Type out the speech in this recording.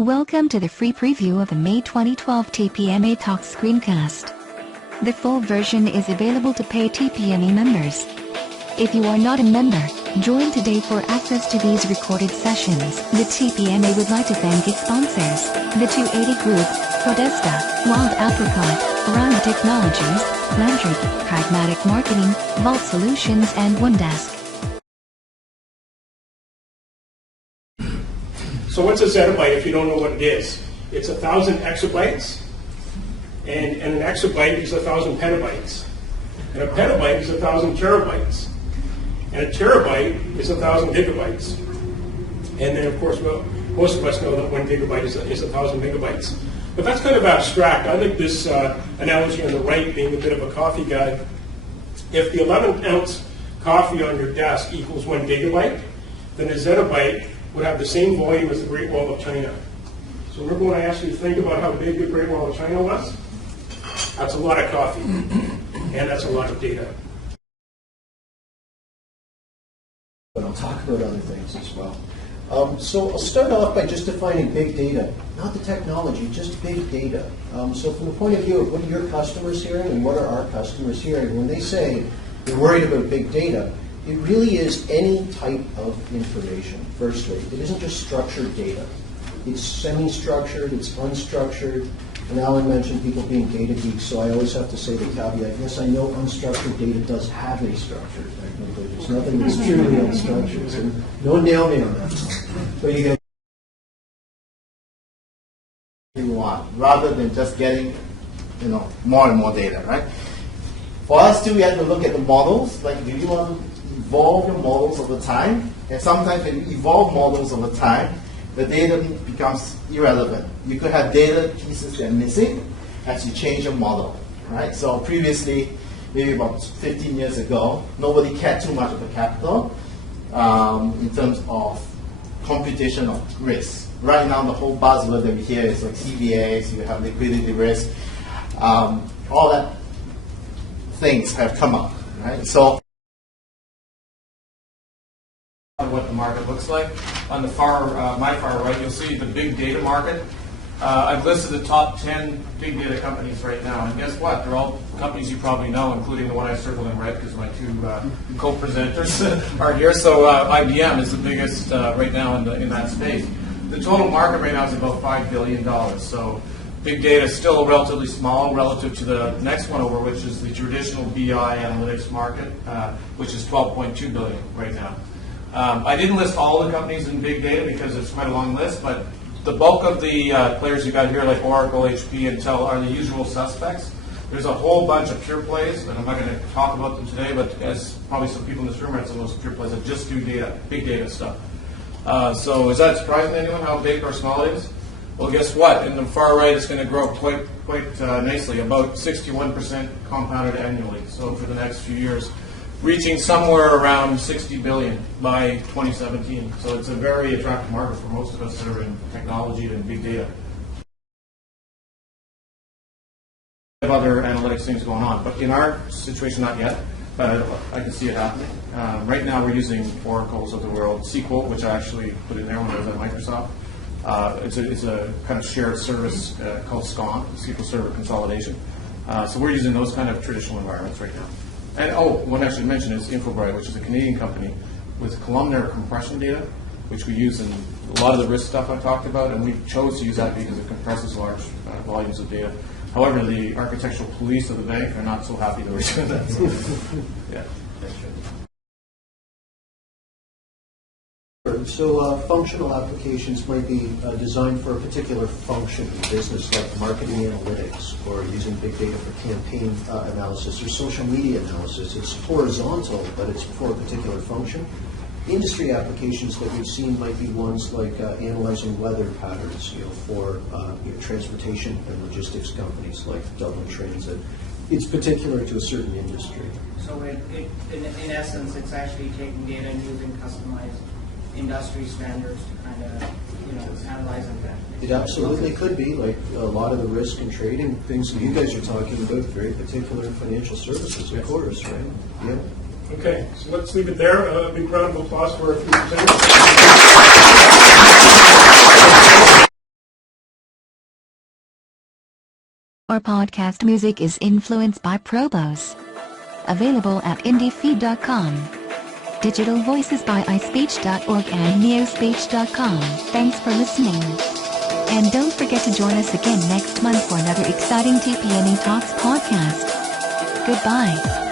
Welcome to the free preview of the May 2012 TPMA Talks screencast. The full version is available to paid TPMA members. If you are not a member, join today for access to these recorded sessions. The TPMA would like to thank its sponsors, the 280 Group, Podesta, Wild Apricot, Round Technologies, Landry, Pragmatic Marketing, Vault Solutions and OneDesk. So what's a zettabyte if you don't know what it is? It's 1,000 exabytes, and an exabyte is 1,000 petabytes. And a petabyte is 1,000 terabytes. And a terabyte is 1,000 gigabytes. And then, of course, most of us know that 1 gigabyte is 1,000 megabytes. But that's kind of abstract. I like this analogy on the right, being a bit of a coffee guy. If the 11-ounce coffee on your desk equals 1 gigabyte, then a zettabyte would have the same volume as the Great Wall of China. So remember when I asked you to think about how big the Great Wall of China was? That's a lot of coffee, and that's a lot of data. But I'll talk about other things as well. So I'll start off by just defining big data, not the technology, just big data. So from the point of view of what are your customers hearing and what are our customers hearing, when they say they're worried about big data, it really is any type of information, firstly. It isn't just structured data. It's semi-structured, it's unstructured. And Alan mentioned people being data geeks, so I always have to say the caveat, yes, I know unstructured data does have a structure. Technically. There's nothing that's truly unstructured, so no nail me on that. But you get you want, rather than just getting, more and more data, right? For us too, we have to look at the models. Like, do you want to evolve your models over time? And sometimes when you evolve models over time, the data becomes irrelevant. You could have data pieces that are missing as you change your model, right? So previously, maybe about 15 years ago, nobody cared too much about capital in terms of computation of risk. Right now, the whole buzzword that we hear is like CVAs, you have liquidity risk, all that things have come up, right? So what the market looks like. On the my far right, you'll see the big data market. I've listed the top 10 big data companies right now, and guess what? They're all companies you probably know, including the one I circled in red because my two co-presenters are here. So IBM is the biggest right now in that space. The total market right now is about $5 billion. So big data is still relatively small relative to the next one over, which is the traditional BI analytics market, which is $12.2 billion right now. I didn't list all the companies in big data because it's quite a long list, but the bulk of the players you got here, like Oracle, HP, Intel, are the usual suspects. There's a whole bunch of pure plays, and I'm not going to talk about them today, but as probably some people in this room are some of those pure plays that just do data, big data stuff. So is that surprising to anyone how big or small it is? Well, guess what? In the far right, it's going to grow quite nicely, about 61% compounded annually. So for the next few years, reaching somewhere around 60 billion by 2017. So it's a very attractive market for most of us that are in technology and big data. We have other analytics things going on, but in our situation, not yet. But I can see it happening. Right now, we're using Oracles of the world, SQL, which I actually put in there when I was at Microsoft. It's a kind of shared service called SCON, SQL Server Consolidation. So we're using those kind of traditional environments right now. And one I should mention is Infobright, which is a Canadian company with columnar compression data, which we use in a lot of the risk stuff I talked about, and we chose to use that because it compresses large volumes of data. However, the architectural police of the bank are not so happy that we're doing that. So, yeah. So functional applications might be designed for a particular function in business, like marketing analytics, or using big data for campaign analysis or social media analysis. It's horizontal, but it's for a particular function. Industry applications that we've seen might be ones like analyzing weather patterns, for transportation and logistics companies like Dublin Transit. It's particular to a certain industry. So in essence, it's actually taking data and using customized industry standards to kind of analyze that. It absolutely could be, like a lot of the risk and trading things that you guys are talking about, very particular financial services, of course, right? Yeah. Okay, so let's leave it there. A big round of applause for our three presenters. Our podcast music is influenced by Probos. Available at indiefeed.com. Digital voices by iSpeech.org and neospeech.com. Thanks for listening. And don't forget to join us again next month for another exciting TPMA Talks podcast. Goodbye.